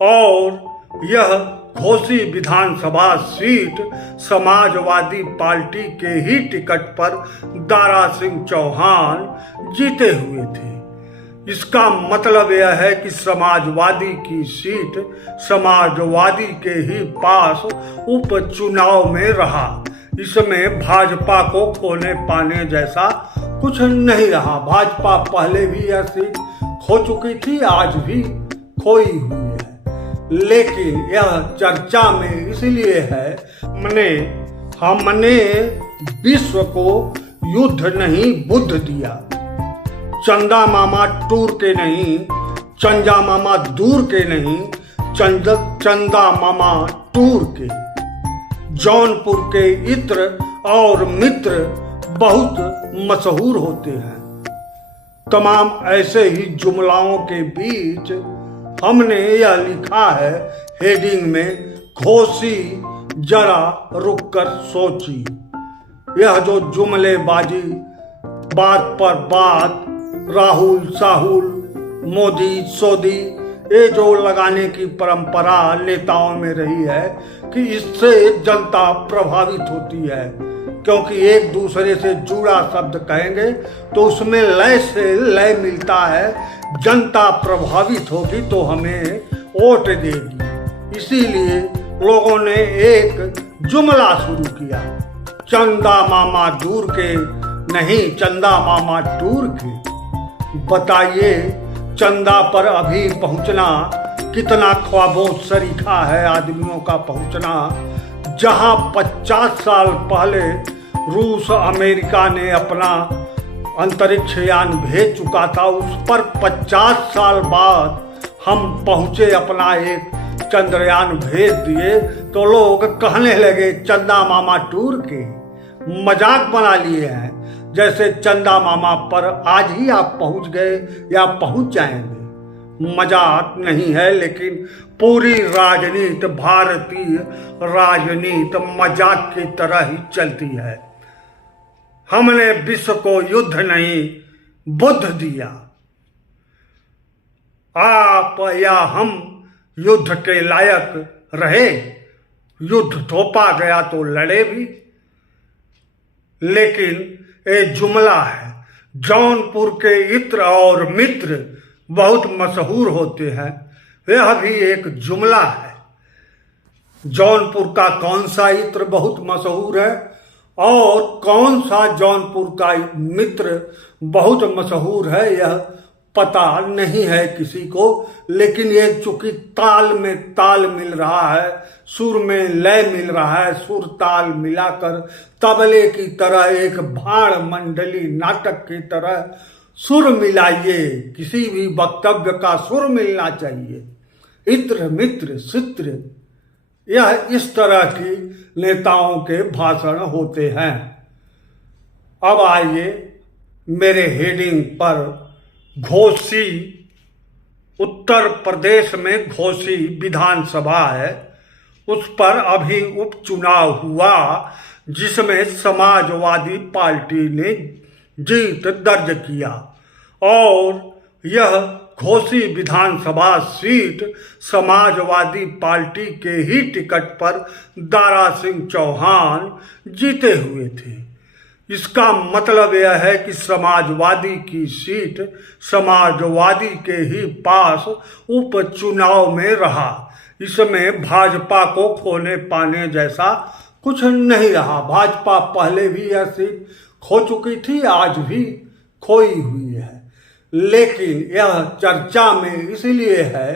और यह घोसी विधानसभा seat Samajwadi party के ही टिकट पर दारा सिंह चौहान जीते हुए थे। इसका मतलब यह है कि समाजवादी की सीट समाजवादी के ही पास उपचुनाव में रहा। इसमें भाजपा को खोने पाने जैसा कुछ नहीं रहा। भाजपा पहले भी यह सीट खो चुकी थी, आज भी खोई हुई है, लेकिन यह चर्चा में इसलिए है हमने विश्व को युद्ध नहीं बुद्ध दिया। चंदा मामा टूर के नहीं, चंदा मामा दूर के नहीं, चंदा मामा टूर के। जौनपुर के इत्र और मित्र बहुत मशहूर होते हैं। तमाम ऐसे ही जुमलाओं के बीच हमने यह लिखा है हेडिंग में, घोसी जरा रुक कर सोची। यह जो जुमलेबाजी, बात पर बात, राहुल साहुल, मोदी सोदी, ये जो लगाने की परंपरा नेताओं में रही है कि इससे जनता प्रभावित होती है, क्योंकि एक दूसरे से जुड़ा शब्द कहेंगे तो उसमें लय से लय मिलता है। जनता प्रभावित होगी तो हमें वोट देगी। इसीलिए लोगों ने एक जुमला शुरू किया, चंदा मामा दूर के नहीं, चंदा मामा टूर के। बताइए, चंदा पर अभी पहुंचना कितना ख्वाबों सरीखा है आदमियों का पहुंचना। जहां 50 साल पहले रूस अमेरिका ने अपना अंतरिक्ष यान भेज चुका था, उस पर 50 साल बाद हम पहुंचे, अपना एक चंद्रयान भेज दिए, तो लोग कहने लगे चंदा मामा टूर के। मजाक बना लिए हैं, जैसे चंदा मामा पर आज ही आप पहुंच गए या पहुंच जाएंगे। मजाक नहीं है, लेकिन पूरी राजनीति, भारतीय राजनीति मजाक की तरह ही चलती है। हमने विश्व को युद्ध नहीं बुद्ध दिया। आप या हम युद्ध के लायक रहे, युद्ध थोपा गया तो लड़े भी। लेकिन ये जुमला है, जौनपुर के इत्र और मित्र बहुत मशहूर होते हैं, यह भी एक जुमला है। जौनपुर का कौन सा इत्र बहुत मशहूर है और कौन सा जौनपुर का मित्र बहुत मशहूर है, यह पता नहीं है किसी को। लेकिन ये चूंकि ताल में ताल मिल रहा है, सुर में लय मिल रहा है, सुर ताल मिलाकर तबले की तरह, एक भाड़ मंडली नाटक की तरह सुर मिलाइए। किसी भी वक्तव्य का सुर मिलना चाहिए। इत्र मित्र सित्र, यह इस तरह की नेताओं के भाषण होते हैं। अब आइए मेरे हेडिंग पर, घोसी उत्तर प्रदेश में घोसी विधानसभा है, उस पर अभी उपचुनाव हुआ, जिसमें समाजवादी पार्टी ने जीत दर्ज किया। और यह घोसी विधानसभा सीट समाजवादी पार्टी के ही टिकट पर दारा सिंह चौहान जीते हुए थे। इसका मतलब यह है कि समाजवादी की सीट समाजवादी के ही पास उपचुनाव में रहा। इसमें भाजपा को खोने पाने जैसा कुछ नहीं रहा। भाजपा पहले भी यह सीट खो चुकी थी, आज भी खोई हुई है, लेकिन यह चर्चा में इसलिए है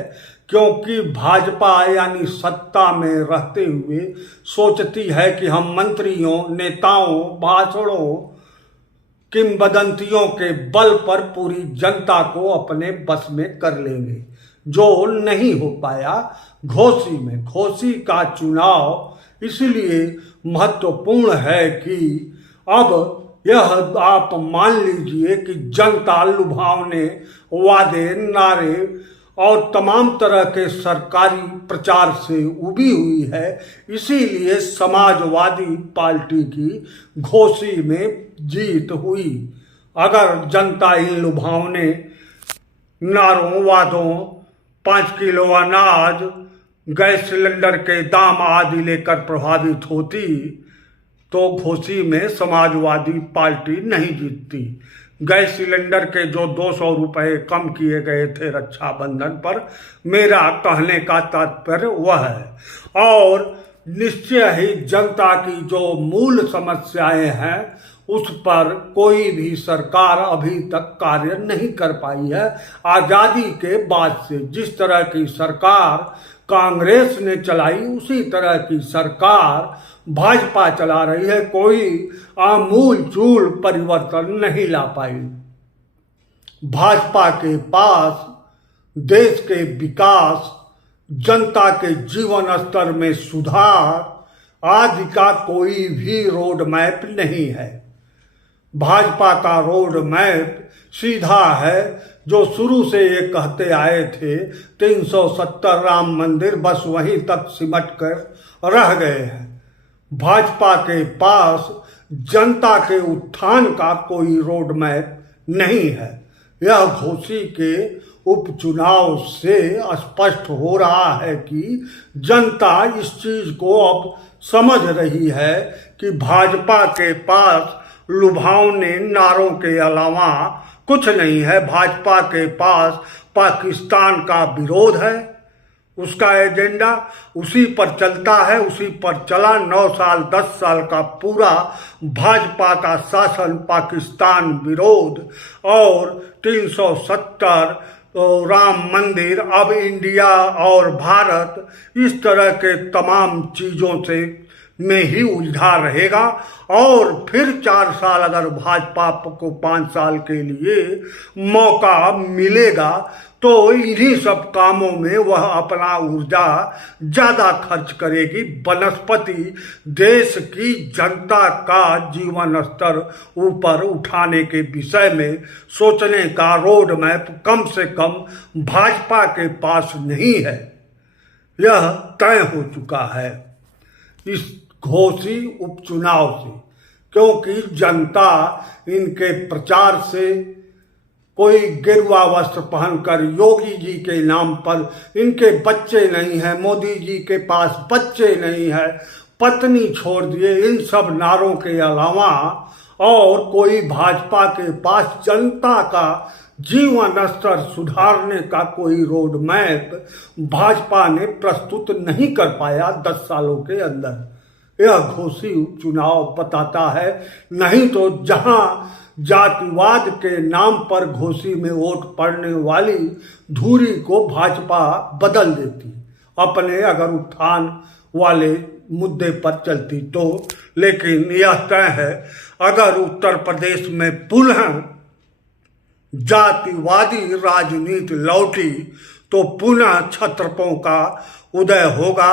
क्योंकि भाजपा यानी सत्ता में रहते हुए सोचती है कि हम मंत्रियों, नेताओं, भाषणों, किंवदंतियों के बल पर पूरी जनता को अपने बस में कर लेंगे, जो नहीं हो पाया घोसी में। घोसी का चुनाव इसलिए महत्वपूर्ण है कि अब यह आप मान लीजिए कि जनता लुभावने, वादे, नारे और तमाम तरह के सरकारी प्रचार से उबी हुई है। इसीलिए समाजवादी पार्टी की घोसी में जीत हुई। अगर जनता इन लुभावने नारों, वादों 5 किलो अनाज, गैस सिलेंडर के दाम आदि लेकर प्रभावित होती तो घोसी में समाजवादी पार्टी नहीं जीतती। गैस सिलेंडर के जो 200 रुपये कम किए गए थे रक्षाबंधन पर, मेरा कहने का तात्पर्य वह है। और निश्चय ही जनता की जो मूल समस्याएं हैं उस पर कोई भी सरकार अभी तक कार्य नहीं कर पाई है। आज़ादी के बाद से जिस तरह की सरकार कांग्रेस ने चलाई उसी तरह की सरकार भाजपा चला रही है, कोई आमूल चूल परिवर्तन नहीं ला पाई। भाजपा के पास देश के विकास, जनता के जीवन स्तर में सुधार आदि का कोई भी रोड मैप नहीं है। भाजपा का रोड मैप सीधा है, जो शुरू से ये कहते आए थे 370 राम मंदिर, बस वहीं तक सिमट कर रह गए हैं। भाजपा के पास जनता के उत्थान का कोई रोड मैप नहीं है। यह घोसी के उपचुनाव से स्पष्ट हो रहा है कि जनता इस चीज को अब समझ रही है कि भाजपा के पास लुभावने नारों के अलावा कुछ नहीं है। भाजपा के पास पाकिस्तान का विरोध है, उसका एजेंडा उसी पर चलता है, उसी पर चला। 9 साल 10 साल का पूरा भाजपा का शासन पाकिस्तान विरोध और 370 राम मंदिर, अब इंडिया और भारत, इस तरह के तमाम चीज़ों से में ही उलझा रहेगा। और फिर 4 साल अगर भाजपा को 5 साल के लिए मौका मिलेगा तो इन्हीं सब कामों में वह अपना ऊर्जा ज़्यादा खर्च करेगी। बनस्पति देश की जनता का जीवन स्तर ऊपर उठाने के विषय में सोचने का रोड मैप कम से कम भाजपा के पास नहीं है। यह तय हो चुका है इस घोसी उपचुनाव से, क्योंकि जनता इनके प्रचार से, कोई गेरुआ वस्त्र पहनकर योगी जी के नाम पर, इनके बच्चे नहीं हैं, मोदी जी के पास बच्चे नहीं है, पत्नी छोड़ दिए, इन सब नारों के अलावा और कोई भाजपा के पास जनता का जीवन स्तर सुधारने का कोई रोड मैप भाजपा ने प्रस्तुत नहीं कर पाया 10 सालों के अंदर। यह घोसी उपचुनाव बताता है। नहीं तो जहां जातिवाद के नाम पर घोसी में वोट पड़ने वाली धुरी को भाजपा बदल देती, अपने अगर उत्थान वाले मुद्दे पर चलती तो। लेकिन यह तय है, अगर उत्तर प्रदेश में पुनः जातिवादी राजनीति लौटी तो पुनः क्षत्रपों का उदय होगा।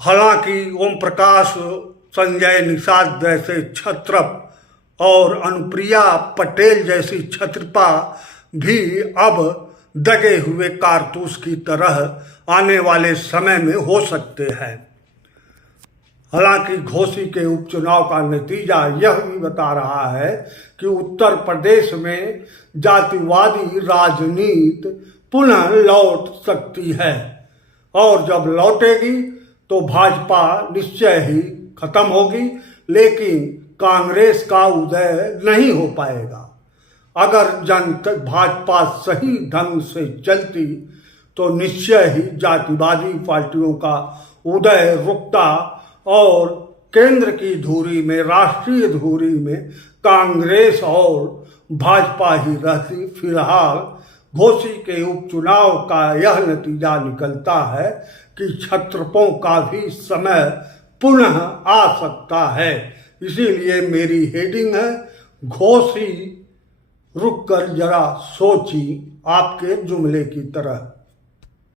हालांकि ओम प्रकाश, संजय निषाद जैसे क्षत्रप और अनुप्रिया पटेल जैसी क्षत्रपा भी अब दगे हुए कारतूस की तरह आने वाले समय में हो सकते हैं। हालांकि घोसी के उपचुनाव का नतीजा यह भी बता रहा है कि उत्तर प्रदेश में जातिवादी राजनीति पुनः लौट सकती है, और जब लौटेगी तो भाजपा निश्चय ही खत्म होगी, लेकिन कांग्रेस का उदय नहीं हो पाएगा। अगर भाजपा सही ढंग से चलती तो निश्चय ही जातिवादी पार्टियों का उदय रुकता और केंद्र की धुरी में, राष्ट्रीय धुरी में कांग्रेस और भाजपा ही रहती। फिलहाल घोसी के उपचुनाव का यह नतीजा निकलता है कि क्षत्रपों का भी समय पुनः आ सकता है। इसीलिए मेरी हेडिंग है, घोसी रुक कर जरा सोची, आपके जुमले की तरह।